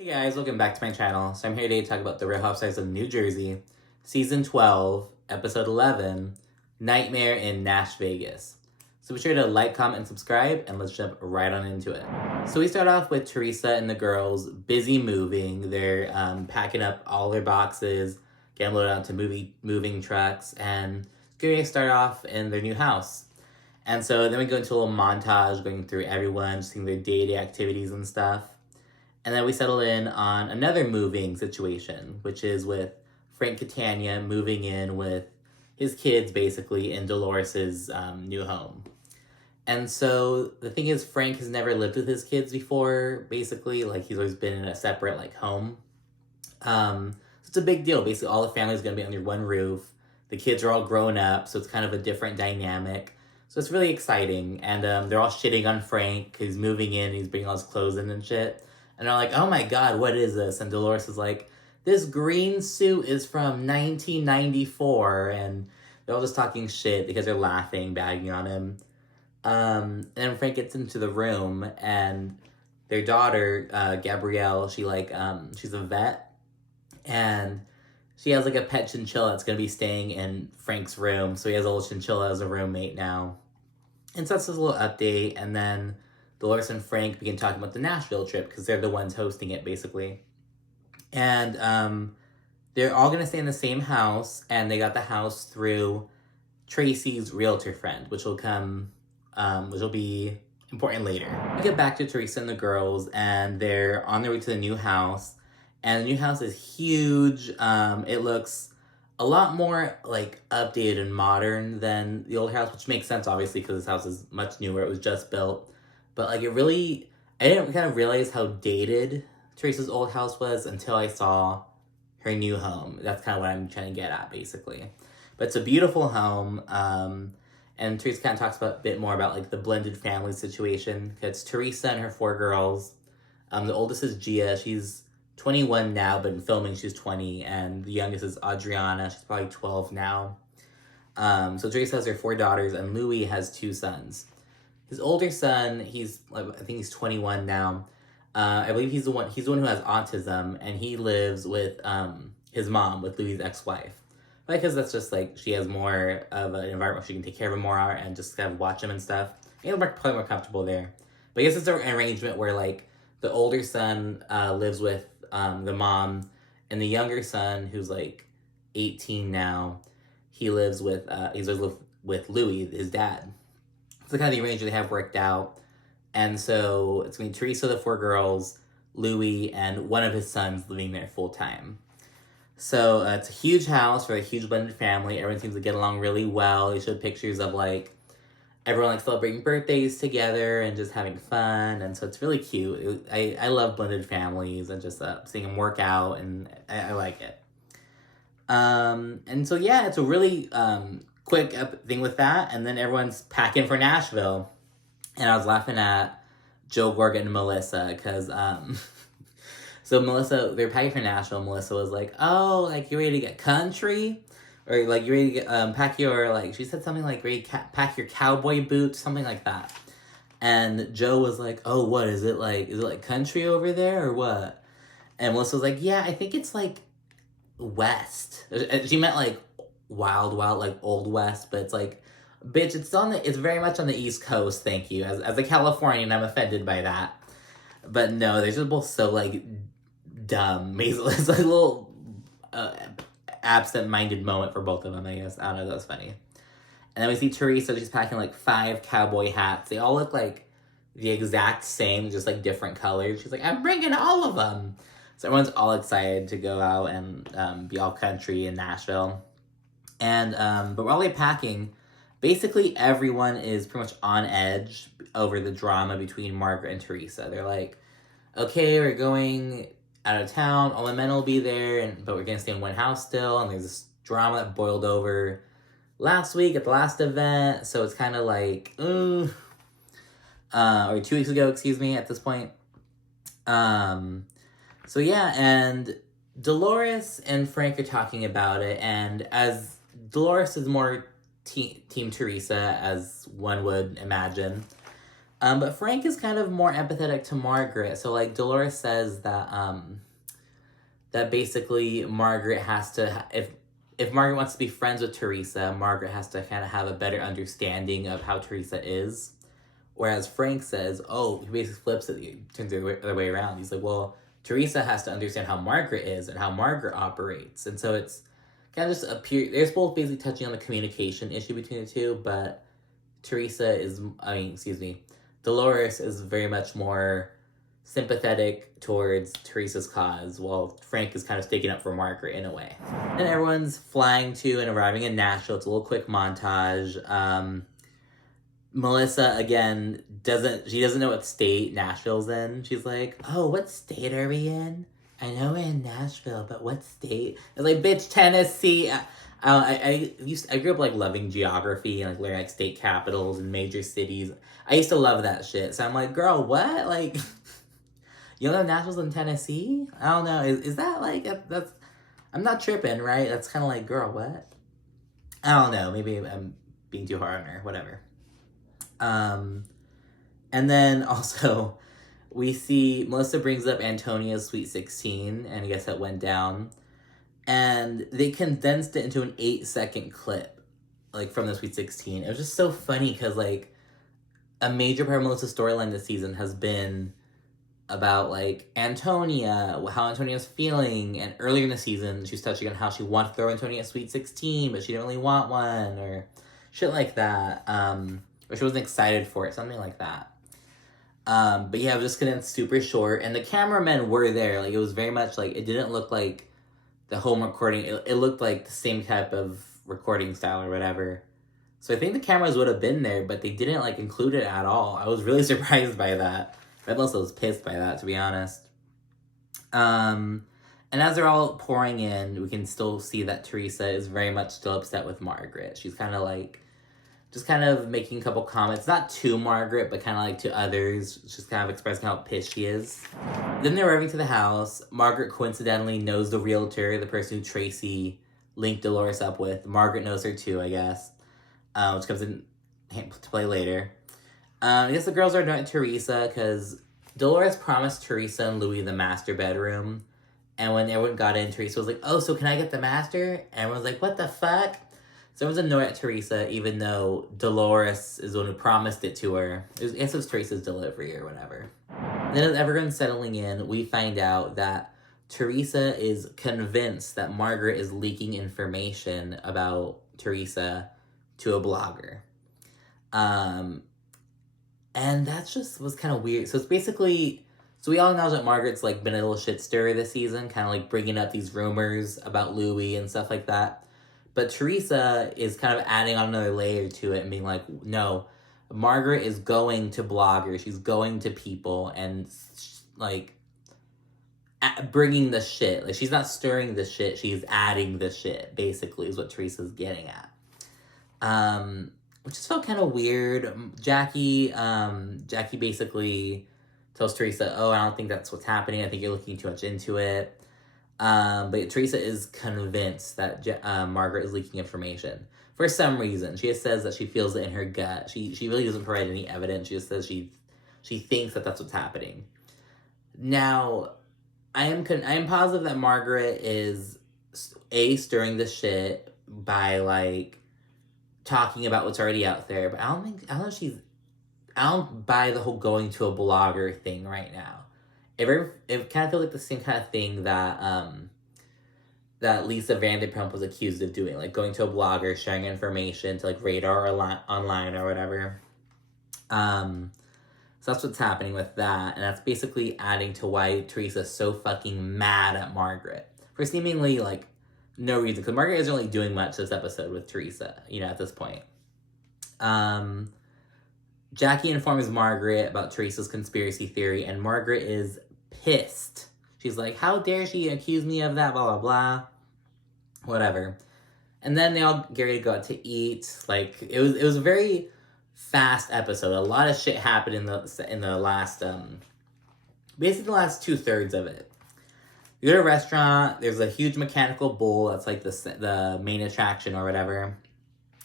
Hey guys, welcome back to my channel. So I'm here today to talk about The Real Housewives of New Jersey, Season 12, Episode 11, Nightmare in Nashvegas. So be sure to like, comment, and subscribe, and let's jump right on into it. So we start off with Teresa and the girls busy moving. They're packing up all their boxes, getting loaded onto moving trucks, and going to start off in their new house. And so then we go into a little montage going through everyone, seeing their day-to-day activities and stuff. And then we settle in on another moving situation, which is with Frank Catania moving in with his kids, basically, in Dolores's new home. And so the thing is, Frank has never lived with his kids before, basically. Like, he's always been in a separate, home. So it's a big deal. Basically, all the family's going to be under one roof. The kids are all grown up, so it's kind of a different dynamic. So it's really exciting. And they're all shitting on Frank because he's moving in, he's bringing all his clothes in and shit. And they're like, oh my god, what is this? And Dolores is like, this green suit is from 1994. And they're all just talking shit because they're laughing, bagging on him. And then Frank gets into the room, and their daughter, Gabrielle, she's a vet. And she has a pet chinchilla that's going to be staying in Frank's room. So he has a little chinchilla as a roommate now. And so that's just a little update. And then Dolores and Frank begin talking about the Nashville trip because they're the ones hosting it, basically. And they're all going to stay in the same house, and they got the house through Tracy's realtor friend, which will be important later. We get back to Teresa and the girls, and they're on their way to the new house. And the new house is huge. It looks a lot more updated and modern than the old house, which makes sense, obviously, because this house is much newer. It was just built. But I didn't kind of realize how dated Teresa's old house was until I saw her new home. That's kind of what I'm trying to get at, basically. But it's a beautiful home. And Teresa kind of talks a bit more about the blended family situation. It's Teresa and her 4 girls. The oldest is Gia. She's 21 now, but in filming she's 20. And the youngest is Adriana. She's probably 12 now. So Teresa has her 4 daughters, and Louis has 2 sons. His older son, I think he's 21 now. I believe he's the one who has autism, and he lives with his mom, with Louis' ex-wife. Because that's just she has more of an environment where she can take care of him more and just kind of watch him and stuff. And he'll probably more comfortable there. But I guess it's an arrangement where the older son lives with the mom, and the younger son, who's 18 now, he lives with Louis, his dad. So kind of the arrangement they have worked out. And so it's going to be Teresa, the 4 girls, Louis, and one of his sons living there full time. So it's a huge house for a huge blended family. Everyone seems to get along really well. They showed pictures of everyone celebrating birthdays together and just having fun. And so it's really cute. I love blended families and just seeing them work out, and I like it. And so yeah, it's a really quick thing with that, and then everyone's packing for Nashville. And I was laughing at Joe Gorga and Melissa, because so Melissa, they're packing for Nashville. Melissa was like, oh, you ready to get country? Or you ready to get, pack your, she said something ready to pack your cowboy boots, something like that. And Joe was like, oh, what, is it country over there, or what? And Melissa was like, yeah, I think it's west. She meant wild, old west, but it's bitch, it's very much on the East Coast, thank you. As a Californian, I'm offended by that. But no, they're just both so dumb. It's a little absent-minded moment for both of them, I guess. I don't know, that was funny. And then we see Teresa, she's packing 5 cowboy hats. They all look the exact same, just different colors. She's like, I'm bringing all of them. So everyone's all excited to go out and be all country in Nashville. And but while they're packing, basically everyone is pretty much on edge over the drama between Margaret and Teresa. They're like, okay, we're going out of town. All the men will be there, but we're going to stay in one house still. And there's this drama that boiled over last week at the last event. So it's kind of or 2 weeks ago, excuse me, at this point. So yeah, and Dolores and Frank are talking about it, and as Dolores is more team Teresa, as one would imagine, But Frank is kind of more empathetic to Margaret. So, like, Dolores says that, that basically Margaret has to, if Margaret wants to be friends with Teresa, Margaret has to kind of have a better understanding of how Teresa is. Whereas Frank says, oh, he basically flips it, he turns it the other way around. He's like, well, Teresa has to understand how Margaret is and how Margaret operates. And so it's kind of just they're both basically touching on the communication issue between the two, but Dolores is very much more sympathetic towards Teresa's cause, while Frank is kind of sticking up for Margaret in a way. And everyone's flying to and arriving in Nashville. It's a little quick montage. Melissa, again, doesn't know what state Nashville's in. She's like, oh, what state are we in? I know we're in Nashville, but what state? It's like, bitch, Tennessee. I grew up, like, loving geography and, like, learning, like, state capitals and major cities. I used to love that shit. So I'm like, girl, what? Like, you don't know Nashville's in Tennessee? I don't know. Is that, like, that's... I'm not tripping, right? That's kind of like, girl, what? I don't know. Maybe I'm being too hard on her. Whatever. And then also we see Melissa brings up Antonia's Sweet 16, and I guess that went down, and they condensed it into an 8-second clip, like, from the Sweet 16. It was just so funny because, like, a major part of Melissa's storyline this season has been about, like, Antonia, how Antonia's feeling, and earlier in the season she was touching on how she wanted to throw Antonia a Sweet 16, but she didn't really want one, or shit like that. Or she wasn't excited for it, something like that. But yeah, it was just condensed super short, and the cameramen were there. Like, it was very much, like, it didn't look like the home recording. It looked like the same type of recording style or whatever. So I think the cameras would have been there, but they didn't, like, include it at all. I was really surprised by that. I also was pissed by that, to be honest. And as they're all pouring in, we can still see that Teresa is very much still upset with Margaret. She's kind of, like, just kind of making a couple comments, not to Margaret, but kind of, like, to others, just kind of expressing how pissed she is. Then they're arriving to the house. Margaret coincidentally knows the realtor, the person who Tracy linked Dolores up with. Margaret knows her too, I guess, which comes in to play later. I guess the girls are annoyed at Teresa because Dolores promised Teresa and Louis the master bedroom, and when everyone got in, Teresa was like, oh, so can I get the master? And everyone's like, what the fuck? So everyone's annoyed at Teresa, even though Dolores is the one who promised it to her. I guess it was Teresa's delivery or whatever. Then as everyone's settling in, we find out that Teresa is convinced that Margaret is leaking information about Teresa to a blogger. And that just was kind of weird. So it's basically... So we all know that Margaret's, like, been a little shit stirrer this season, kind of, like, bringing up these rumors about Louis and stuff like that. But Teresa is kind of adding on another layer to it and being like, no, Margaret is going to bloggers. She's going to people and, like, bringing the shit. Like, she's not stirring the shit. She's adding the shit, basically, is what Teresa's getting at. Which just felt kind of weird. Jackie basically tells Teresa, oh, I don't think that's what's happening. I think you're looking too much into it. But Teresa is convinced that Margaret is leaking information. For some reason. She just says that she feels it in her gut. She really doesn't provide any evidence. She just says she thinks that that's what's happening. Now, I am positive that Margaret is stirring the shit by, like, talking about what's already out there, but I don't buy the whole going to a blogger thing right now. It kind of feels like the same kind of thing that that Lisa Vanderpump was accused of doing, like going to a blogger, sharing information to, like, Radar or online or whatever. So that's what's happening with that, and that's basically adding to why Teresa's so fucking mad at Margaret for seemingly, like, no reason, because Margaret isn't really doing much this episode with Teresa, at this point. Jackie informs Margaret about Teresa's conspiracy theory, and Margaret is pissed. She's like, how dare she accuse me of that, blah, blah, blah. Whatever. And then they all get ready to go out to eat. Like, it was a very fast episode. A lot of shit happened in the last, basically the last 2/3 of it. You go to a restaurant, there's a huge mechanical bull that's, like, the main attraction or whatever.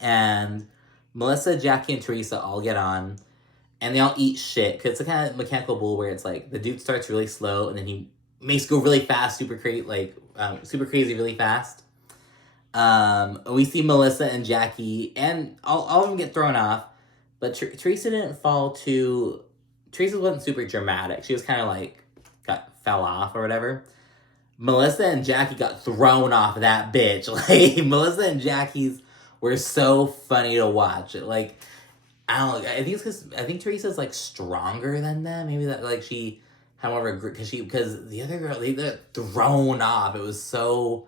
And Melissa, Jackie, and Teresa all get on. And they all eat shit, because it's a kind of mechanical bull where it's like, the dude starts really slow, and then he makes it go really fast, super crazy really fast. We see Melissa and Jackie, and all of them get thrown off, but Teresa didn't fall too... Teresa wasn't super dramatic. She was kind of like, fell off or whatever. Melissa and Jackie got thrown off that bitch. Like, Melissa and Jackie's were so funny to watch. Like, I don't know, I think Teresa's, like, stronger than them. Maybe that, like, she had more of a... Because the other girl, they got thrown off. It was so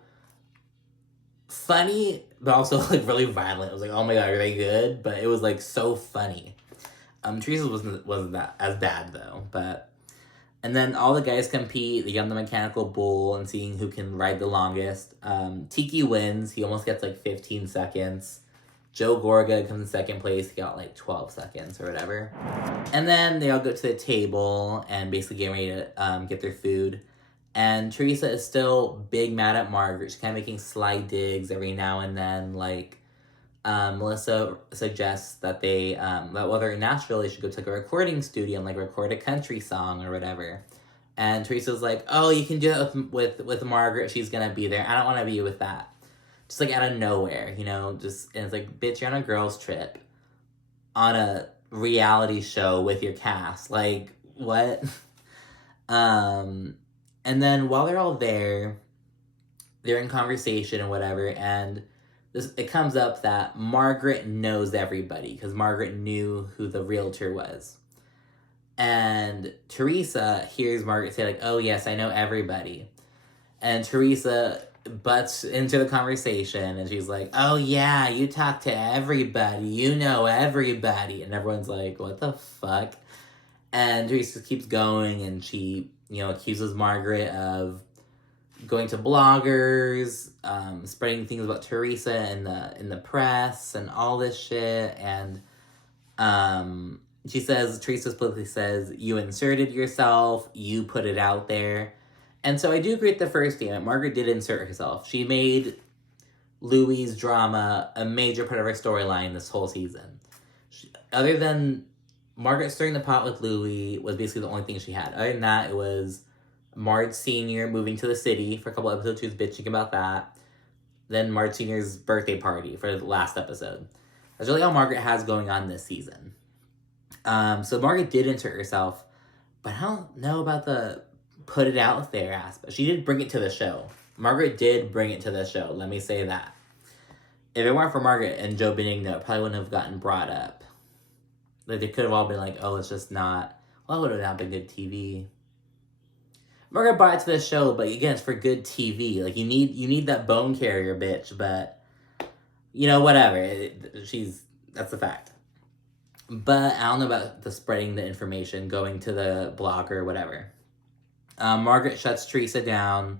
funny, but also, like, really violent. It was like, oh my god, are they good? But it was, like, so funny. Teresa wasn't that as bad, though, but... And then all the guys compete. They get on the mechanical bull and seeing who can ride the longest. Tiki wins. He almost gets, like, 15 seconds. Joe Gorga comes in second place. He got, like, 12 seconds or whatever. And then they all go to the table and basically get ready to get their food. And Teresa is still big mad at Margaret. She's kind of making sly digs every now and then, like... Melissa suggests that that while they're in Nashville, they should go to like a recording studio and like record a country song or whatever. And Teresa's like, oh, you can do that with Margaret. She's gonna be there. I don't want to be with that. Just like out of nowhere, you know. And it's like, bitch, you're on a girls' trip, on a reality show with your cast. Like, what? And then while they're all there, they're in conversation and whatever, and it comes up that Margaret knows everybody, because Margaret knew who the realtor was. And Teresa hears Margaret say, like, oh, yes, I know everybody. And Teresa butts into the conversation, and she's like, oh, yeah, you talk to everybody. You know everybody. And everyone's like, what the fuck? And Teresa keeps going, and she, accuses Margaret of going to bloggers, spreading things about Teresa in the press and all this shit. And Teresa publicly says, you inserted yourself, you put it out there. And so I do agree with the first statement. Margaret did insert herself. She made Louis' drama a major part of her storyline this whole season. Other than Margaret stirring the pot with Louis was basically the only thing she had. Other than that, it was Marge Sr. moving to the city for a couple episodes. She was bitching about that. Then Marge Sr.'s birthday party for the last episode. That's really all Margaret has going on this season. So Margaret did insert herself, but I don't know about the put it out there aspect. She did bring it to the show. Margaret did bring it to the show. Let me say that. If it weren't for Margaret and Joe Benigno, it probably wouldn't have gotten brought up. Like, they could have all been like, oh, it's just not... Well, it would have not been good TV. Margaret brought it to the show, but again, it's for good TV. Like, you need that bone carrier, bitch, but... whatever. That's the fact. But I don't know about the spreading the information, going to the blog or whatever. Margaret shuts Teresa down.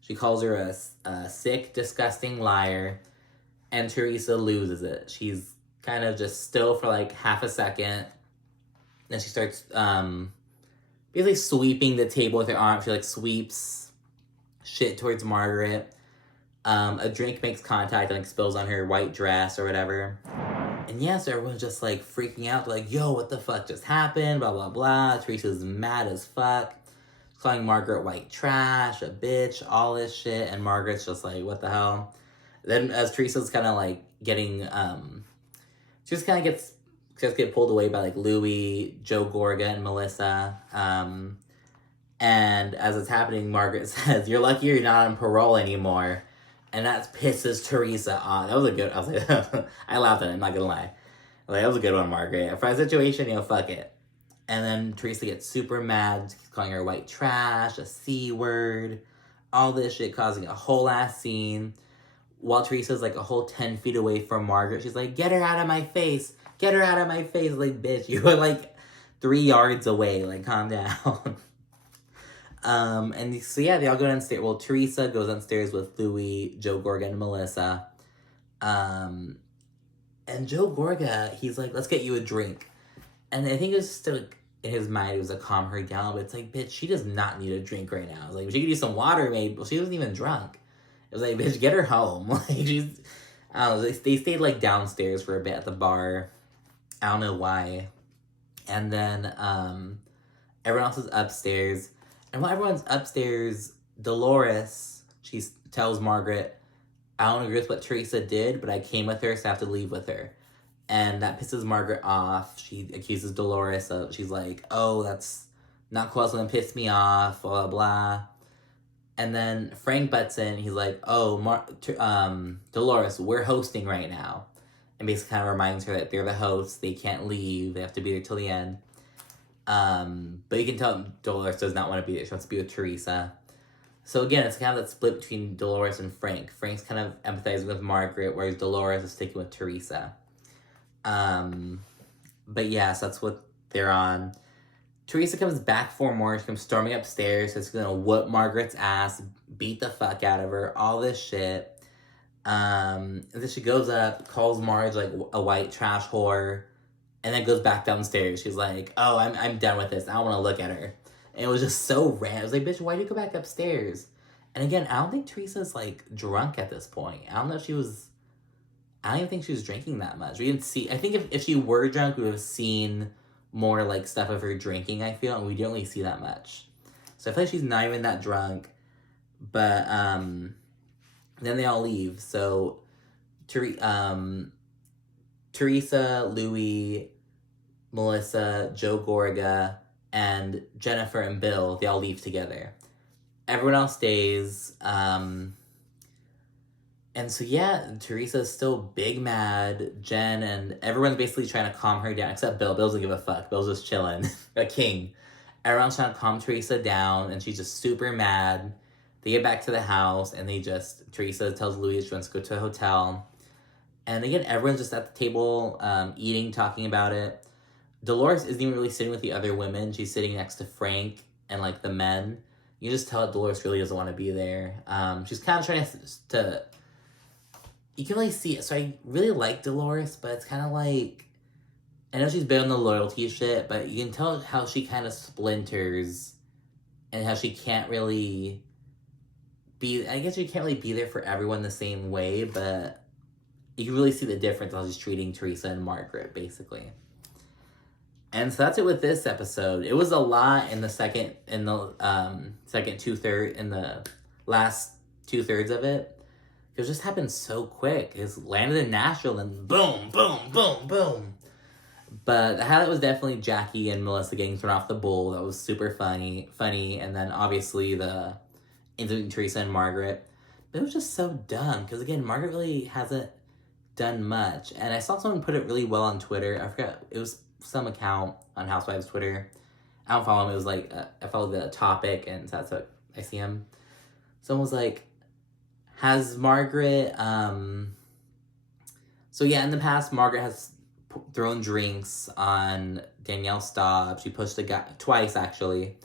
She calls her a sick, disgusting liar. And Teresa loses it. She's kind of just still for like half a second. Then she starts basically sweeping the table with her arm. She like sweeps shit towards Margaret. A drink makes contact and like spills on her white dress or whatever. And yeah, so everyone's just like freaking out. Like, yo, what the fuck just happened? Blah, blah, blah. Teresa's mad as fuck. Calling Margaret white trash, a bitch, all this shit. And Margaret's just like, what the hell? Then as Teresa's kind of like getting, she just kind of gets pulled away by like Louis, Joe Gorga, and Melissa. And as it's happening, Margaret says, you're lucky you're not on parole anymore. And that pisses Teresa off. That was a good, I was like, I laughed at it, I'm not gonna lie. Like, that was a good one, Margaret. For a situation, fuck it. And then Teresa gets super mad, calling her white trash, a C word, all this shit, causing a whole ass scene. While Teresa's like a whole 10 feet away from Margaret, she's like, get her out of my face. Get her out of my face. Like, bitch, you were like 3 yards away. Like, calm down. And so yeah, they all go downstairs. Well, Teresa goes downstairs with Louis, Joe Gorga, and Melissa. And Joe Gorga, he's like, let's get you a drink. And I think it was still like, in his mind, it was to calm her down. But it's like, bitch, she does not need a drink right now. It's like, she could use some water, maybe. Well, she wasn't even drunk. It was like, bitch, get her home. Like, she's, I don't know, they stayed like downstairs for a bit at the bar. I don't know why. And then everyone else is upstairs. And while everyone's upstairs, Dolores, she tells Margaret, I don't agree with what Teresa did, but I came with her, so I have to leave with her. And that pisses Margaret off. She accuses Dolores of, she's like, oh, that's not cool, it's gonna piss me off, blah, blah, blah. And then Frank butts in, he's like, oh, Dolores, we're hosting right now. And basically kind of reminds her that they're the hosts, they can't leave, they have to be there till the end. But you can tell Dolores does not want to be there, she wants to be with Teresa. So again, it's kind of that split between Dolores and Frank. Frank's kind of empathizing with Margaret, whereas Dolores is sticking with Teresa. But yeah, so that's what they're on. Teresa comes back for more. She comes storming upstairs. Says she's gonna whoop Margaret's ass, beat the fuck out of her, all this shit. And then she goes up, calls Marge like a white trash whore, and then goes back downstairs. She's like, "Oh, I'm done with this. I don't want to look at her." And it was just so random. I was like, "Bitch, why do you go back upstairs?" And again, I don't think Teresa's like drunk at this point. I don't know if she was. I don't even think she was drinking that much. We didn't see. I think if she were drunk, we would have seen more like stuff of her drinking, I feel, and we didn't really see that much. So I feel like she's not even that drunk. But then they all leave. So Teresa, Louie, Melissa, Joe Gorga, and Jennifer and Bill, they all leave together. Everyone else stays. And so, yeah, Teresa's still big mad. Jen and everyone's basically trying to calm her down, except Bill. Bill doesn't give a fuck. Bill's just chilling. A king. Everyone's trying to calm Teresa down, and she's just super mad. They get back to the house, and Teresa tells Louis she wants to go to a hotel. And again, everyone's just at the table, eating, talking about it. Dolores isn't even really sitting with the other women. She's sitting next to Frank and, like, the men. You can just tell that Dolores really doesn't want to be there. She's kind of trying to you can really see it. So I really like Dolores, but it's kind of like, I know she's been on the loyalty shit, but you can tell how she kind of splinters and how she can't really be, I guess she can't really be there for everyone the same way, but you can really see the difference how she's treating Teresa and Margaret, basically. And so that's it with this episode. It was a lot in the last 2/3 of it. It just happened so quick. It landed in Nashville and boom, boom, boom, boom. But the highlight was definitely Jackie and Melissa getting thrown off the bull. That was super funny. And then obviously the interviewing Teresa and Margaret. But it was just so dumb. Because again, Margaret really hasn't done much. And I saw someone put it really well on Twitter. I forgot. It was some account on Housewives Twitter. I don't follow him. It was like, I followed the topic and so that's what I see him. Someone was like, has Margaret, so yeah, in the past, Margaret has thrown drinks on Danielle Staub. She pushed a guy, twice actually.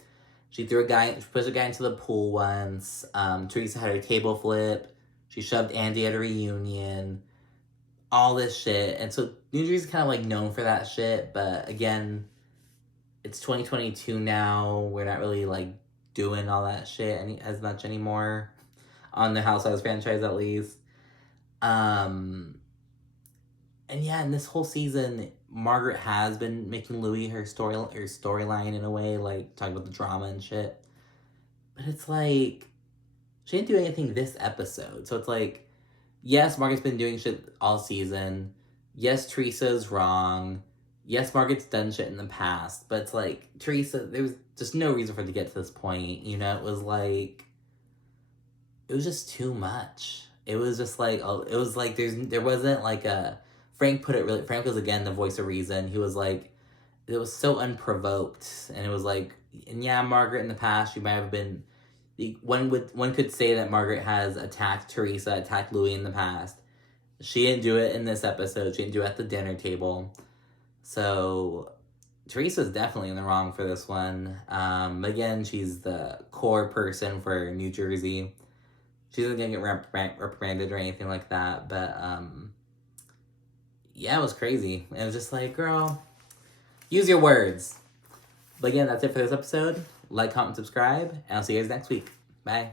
She pushed a guy into the pool once. Teresa had a table flip. She shoved Andy at a reunion. All this shit. And so New Jersey's kind of like known for that shit, but again, it's 2022 now. We're not really like doing all that shit as much anymore. On the Housewives franchise, at least. And yeah, in this whole season, Margaret has been making Louis her storyline in a way, like, talking about the drama and shit. But it's like, she didn't do anything this episode. So it's like, yes, Margaret's been doing shit all season. Yes, Teresa's wrong. Yes, Margaret's done shit in the past. But it's like, Teresa, there was just no reason for her to get to this point. You know, it was just too much. It was just like, there wasn't like Frank was again the voice of reason. He was like, it was so unprovoked. And it was like, and yeah, Margaret in the past, she might have been, one could say that Margaret has attacked Teresa, attacked Louis in the past. She didn't do it in this episode. She didn't do it at the dinner table. So Teresa's definitely in the wrong for this one. Again, she's the core person for New Jersey. She isn't gonna get reprimanded or anything like that, but yeah, it was crazy. It was just like, girl, use your words. But again, that's it for this episode. Like, comment, subscribe, and I'll see you guys next week. Bye.